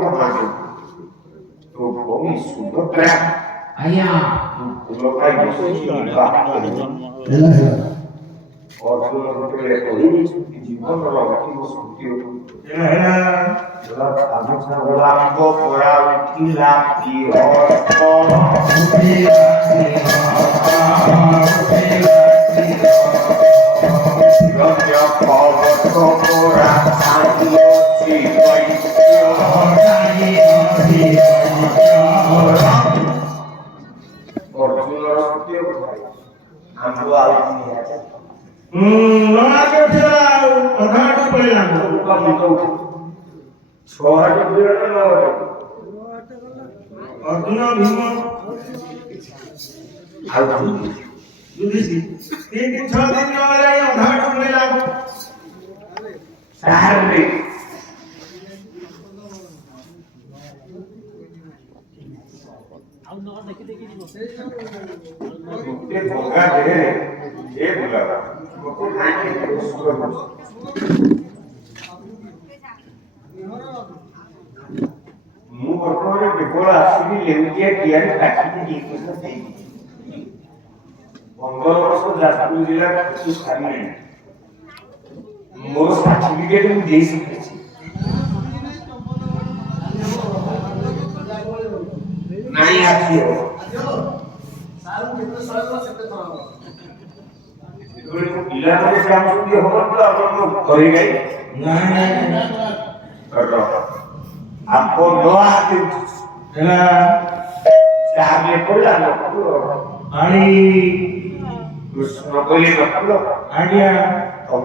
maju. Tuh kami sudah berat. Ayah. Kalau kayak gitu juga. Orang itu ini জীবন রক্ষী মুক্তি আমি সর্বলাঙ্গ পড়া উঠিলা কি অর্জুন ভীম যুধিষ্ঠির 3 দিন 6 দিন যাই অধাট পড়লাম সাহারে ये भोगा दे ये बोला को नहीं मु वर्तमान बिकोला आसीबी लेउटिया कियारी काठी दी कुछ नहीं 15 वर्ष जाजपुर जिला कुछ खाली नहीं मोर सर्टिफिकेट मु दे सकते छी नहीं आखी हो सारू केते सरल सेते थरा हो इला में काम सुधी हो तो अपन करी गई नहीं कर रहा आपको दो आते एला सामने पड़ा आणि कृष्ण बोले नकलो आज्ञा तो